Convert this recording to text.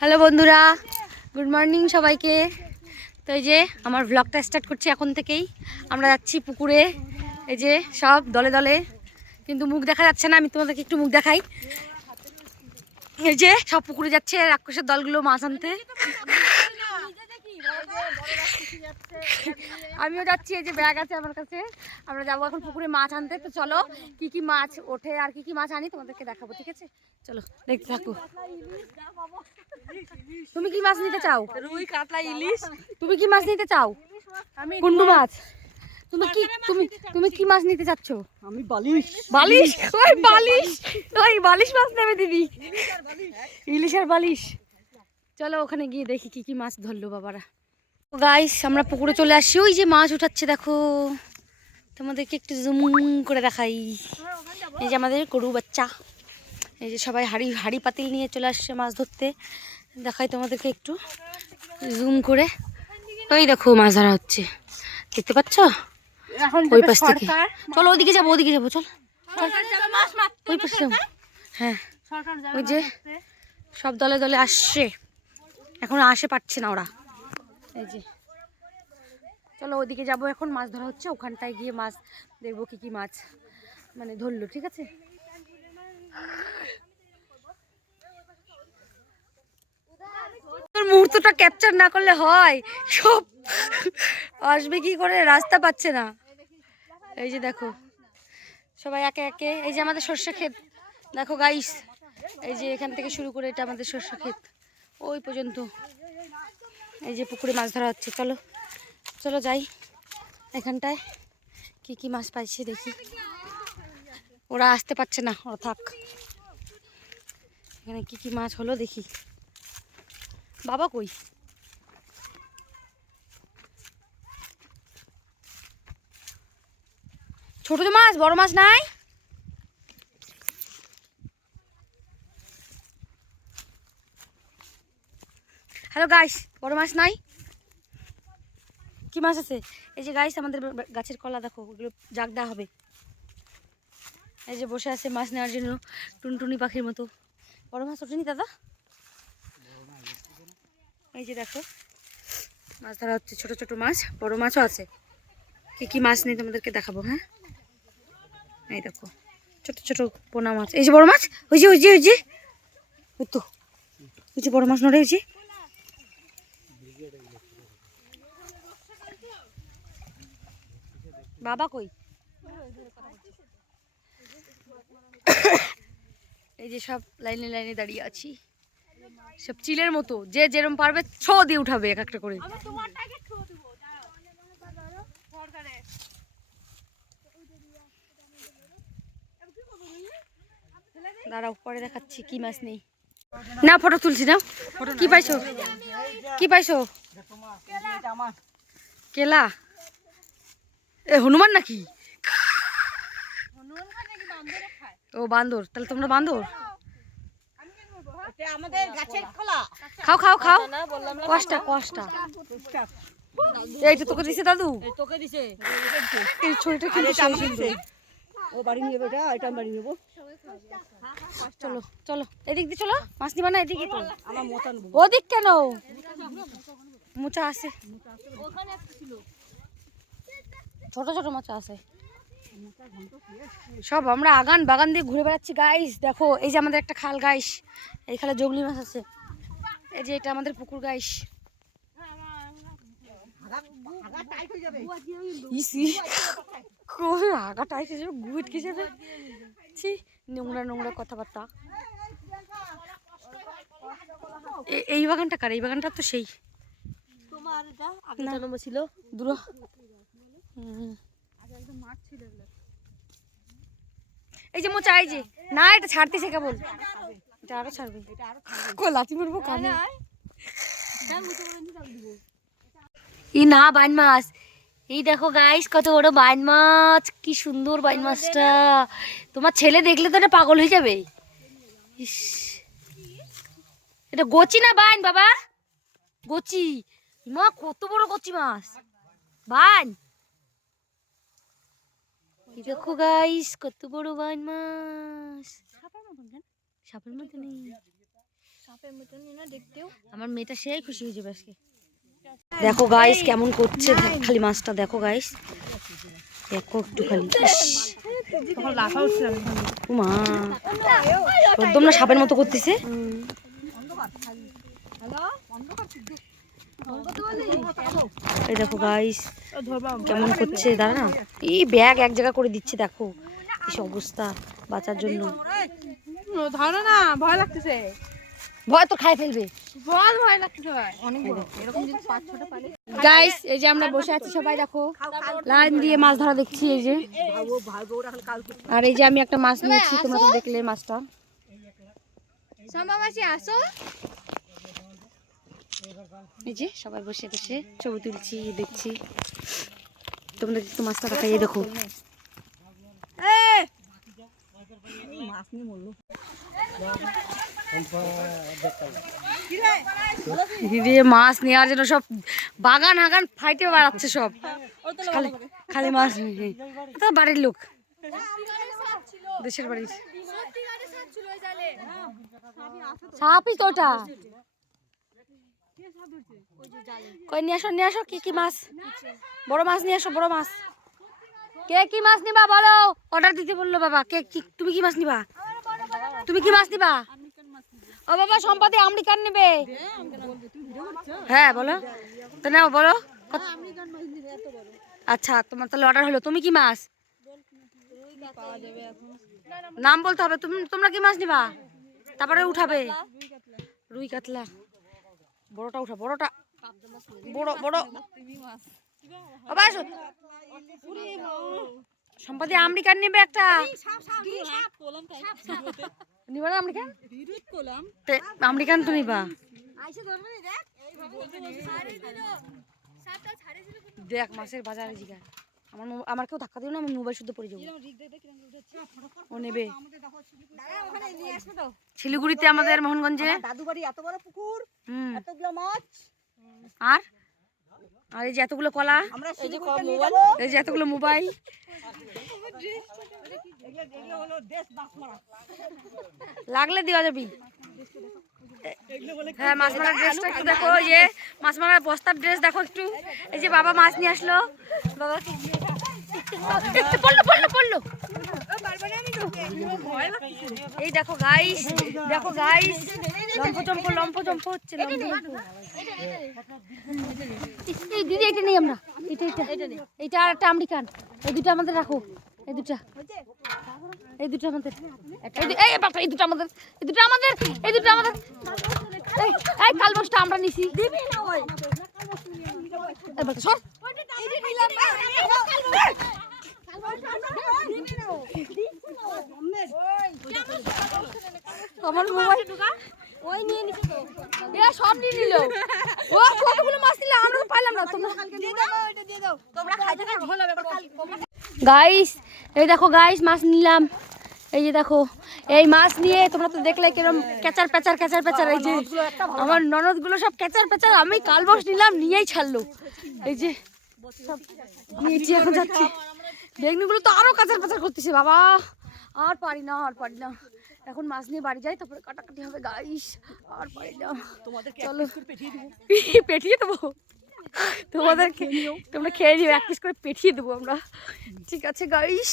Hello বন্ধুরা, good morning সবাইকে। তো এই যে আমার ব্লগটা স্টার্ট করছি এখন থেকেই। আমরা যাচ্ছি পুকুরে, এই যে সব দলে দলে, কিন্তু মুখ দেখা যাচ্ছে না। আমি তোমাদেরকে একটু মুখ দেখাই। এই যে সব পুকুরে যাচ্ছে রাক্ষসের দলগুলো মাছ আনতে। আমিও যাচ্ছি, এই যে ব্যাগ আছে আমার কাছে। আমরা যাবো এখন পুকুরে মাছ আনতে। তো চলো কি কি মাছ ওঠে আর কি কি মাছ আনি তোমাদেরকে দেখাবো, ঠিক আছে? চলো দেখতে থাকো। তুমি কি মাছ নিতে চাও? রুই, কাতলা, ইলিশ। তুমি কি মাছ নিতে চাও? আমি কুন্ডু মাছ। তুমি কি তুমি কি মাছ নিতে চাচ্ছ? আমি বালিশ। বালিশ? ওই বালিশ মাছ নেবে দিদি। ইলিশ আর বালিশ। চলো ওখানে গিয়ে দেখি কি কি মাছ ধরলো বাবারা। গাইস আমরা পুকুরে চলে আসি। ওই যে মাছ উঠাচ্ছে দেখো, তোমাদেরকে একটু জুম করে দেখাই। এই যে আমাদের গরু বাচ্চা, এই যে সবাই হাড়ি পাতিল নিয়ে চলে আসছে মাছ ধরতে। দেখাই তোমাদেরকে একটু জুম করে। ওই দেখো মাছ ধরা হচ্ছে, দেখতে পাচ্ছ? ওই পাশ থেকে চলো, ওদিকে যাবো চল। ওই পাশে যাবো। হ্যাঁ, ওই যে সব দলে দলে আসছে, এখন আসে পারছে না ওরা। এই যে চলো ওদিকে যাবো, এখন মাছ ধরা হচ্ছে। ওখানটায় গিয়ে মাছ দেখবো কি কি মাছ মানে ধরলো, ঠিক আছে? মুহূর্তটা ক্যাপচার না করলে হয়? সব আসবে কি করে, রাস্তা পাচ্ছে না। এই যে দেখো সবাই একে একে, এই যে আমাদের সর্ষে ক্ষেত দেখো গাইস। এই যে এখান থেকে শুরু করে এটা আমাদের সর্ষে ক্ষেত, ওই পর্যন্ত। এই যে পুকুরে মাছ ধরা হচ্ছে। চলো চলো যাই এখানটায়, কি কি মাছ পাইছে দেখি। ওরা আসতে পারছে না, ওরা থাক। এখানে কি কি মাছ হলো দেখি। বাবা কই? ছোট মাছ, বড় মাছ নাই? হ্যালো গাইস, বড় মাছ নাই? কি মাছ আছে? এই যে গাইস আমাদের গাছের কলা দেখো, ওগুলো জাগ দেওয়া হবে। এই যে বসে আছে মাছ নেওয়ার জন্য টুনটুনি পাখির মতো। বড় মাছ ওঠেনি দাদা? এই যে দেখো মাছ ধরা হচ্ছে, ছোট ছোট মাছ, বড় মাছও আছে। কি কি মাছ নেই তোমাদেরকে দেখাবো। হ্যাঁ, এই দেখো ছোট ছোট পোনা মাছ। এই যে বড় মাছ, ওই যে ওই যে ওই যে ওই তো, ওই যে বড় মাছ নড়ে। ওই যে বাবা কই? এই যে সব লাইনে লাইনে দাঁড়িয়ে আছি, সব চিলের মতো, যে যেরকম পারবে ছো দিয়ে উঠাবে এক একটা করে। দাঁড়াও পরে দেখাচ্ছি কি মাছ নেই। না ফটো তুলছি না। কি পাইছো? কি পাইছো? কেলা? এ হনুমান নাকি? ও বান্দর, তাহলে তোমরা বান্দর। খাও খাও খাও, কষ্টা কষ্টা। এইটা তোকে দিছে দাদু? তোকে দিছে। এই ছড়িটা কিন্তু সেই সুন্দর। ও বাড়ি নিয়ে যাবো, এটা আমি বাড়ি নেবো। চলো চলো এদিক দিয়ে চলো, মাছ নিবা না এদিকে তো? আমার মোটা নেবো। ওদিক কেন? মোচা আছে, ছোট ছোট মোচা আছে সব। আমরা আগান বাগান দিয়ে ঘুরে বেড়াচ্ছি গাইস। দেখো এই যে আমাদের একটা খাল গাইস, এই খালে জগলি মাছ আছে। এই যে এটা আমাদের পুকুর গাইস। আগা টাইট হয়ে যাবে, গুইট কি যাবে, নোংরা নোংরা কথাবার্তা। এই বাগানটা কার? এই বাগানটা তো সেই ছিল দূর। এই যে মোচা, এই যে না, এটা ছাড়তেছে কেবল, এটা আরো ছাড়বে। লাথি মারবো কানে। ই না বাইন মাছ, এই দেখো গাইস কত বড় বাইন মাছ, কি সুন্দর বাইন মাছটা। তোমার ছেলে দেখলে তো এটা পাগল হয়ে যাবে। ইস, এটা গোচি না বাইন বাবা? গোচি। মা কত বড় গোচি মাছ, বাইন। দেখো গাইস কত বড় বাইন মাছ। সাপের মতো নেই, আমার মেয়েটা সেই খুশি হয়ে যাবে আজকে। দেখো গাইস কেমন করছে, খালি মাছটা দেখো গাইস, দেখো একটু খালি। মা একদম না সাপের মতো করতেছে। এই দেখো গাইস কেমন করছে, দাঁড়া না, এই ব্যাগ এক জায়গা করে দিচ্ছে, দেখো কি অবস্থা বাঁচার জন্য। ধরো না, ভয় লাগতেছে, ভয় তো খাই ফেলবে। ভয় লাগতেছে ভাই, অনেক বড় এরকম যদি 5-6টা পালে। গাইস এই যে আমরা বসে আছি সবাই, দেখো লাইন দিয়ে মাছ ধরা দেখছি এই যে। আর এই যে আমি একটা মাছ নিয়েছি, তোমরা তো দেখলে মাছটা। সম্মামাসি আসো, এই যে সবাই বসে বসে ছবি তুলছি, দেখছি। তোমাদের একটু মাছটা দেখাই, এই দেখো মাছ নিয়ে মরলো। মাছ নেওয়ার জন্য সব বাগান হাগান ফাইটে বেড়াচ্ছে সব, খালি খালি মাছ নিয়ে। তো বাড়ির লোক, দেশের বাড়ির সাপই তো ওটা। কই নিয়ে আসো, নিয়ে আসো, কি কি মাছ, বড় মাছ নিয়ে আসো, বড় মাছ। কে কি মাছ নিবা বলো, অর্ডার দিতে বললো বাবা। কে কি, তুমি কি মাছ নিবা, তুমি কি মাছ নিবা? ও বাবা সম্পাদে আমেরিকান নেবে। হ্যাঁ বলো তো, নাও বলো। আচ্ছা তোমার তাহলে অর্ডার হলো। তুমি কি মাছ, নাম বলতে হবে। তোমরা কি মাছ নিবা, তারপরে উঠাবে। রুই কাতলা, বড়টা উঠা, বড়টা, বড় বড়। সম্পাদে আমেরিকান নেবে একটা, নিবা না আমেরিকান? আমেরিকান তো নিবা। দেখ মাছের বাজারে জিগা, আমার কেউ ধাক্কা দিও না, আমি মোবাইল শুদ্ধ পড়ে যাবো। ও নেবে শিলিগুড়িতে, আমাদের মোহনগঞ্জে দাদু বাড়ি এত বড় পুকুর, এতগুলো মাছ, আর আর এই যে এতগুলো কলা, এই যে মোবাইল, এই যে এতগুলো মোবাইল। লাগলে দেওয়া যাবি। হ্যাঁ মাছ মারার ড্রেসটা একটু দেখো, এই যে মাছ মারার বস্তার ড্রেস দেখো একটু। এই যে বাবা মাছ নিয়ে আসলো, বাবা পড়লো পড়লো পড়লো। এই দেখো গাইস, দেখো গাইস, লম্ফ চম্প হচ্ছে। এই দিদি এটা নেই আমরা, এটা আর একটা আমেরিকান, এই দুটো আমাদের রাখো, এই দুটো আমাদের, এই দুটো আমাদের, এই দুটো আমাদের, এই দুটো আমাদের। এই কালবসটা আমরা নিছি, আমার মোবাইল ওই নিয়ে নিছে তো, এ সব নিয়ে নিল। ও কতগুলো মাছ নিলে, আমরা তো পাইলাম না। তোমরা দিয়ে দাও, এটা দিয়ে দাও, তোমরা খাইতে থাকো, ভালো হবে। গাইস এই দেখো গাইস, মাছ নিলাম। এই যে দেখো এই মাছ নিয়ে তোমরা তো দেখলে কিরকম কেচার পেচার কেচার পেচার। এই যে আমার ননদ গুলো সব কেচার পেচার, আমি কালবস নিলাম, নিয়েই ছাড়লো। এই যে সব নিয়েছি, এখন যাচ্ছি। বেগনিগুলো তো আরো কাচার পেচার করতেছে, বাবা আর পারি না, আর পারি না। এখন মাছ নিয়ে বাড়ি যাই, তারপরে কাটাকাটি হবে গাইস, আর পারি না। চলো পেটিয়ে দেবো তোমাদেরকে, তোমরা খেয়ে নিও, এক পিস করে পেটিয়ে দেবো আমরা। ঠিক আছে গাইস।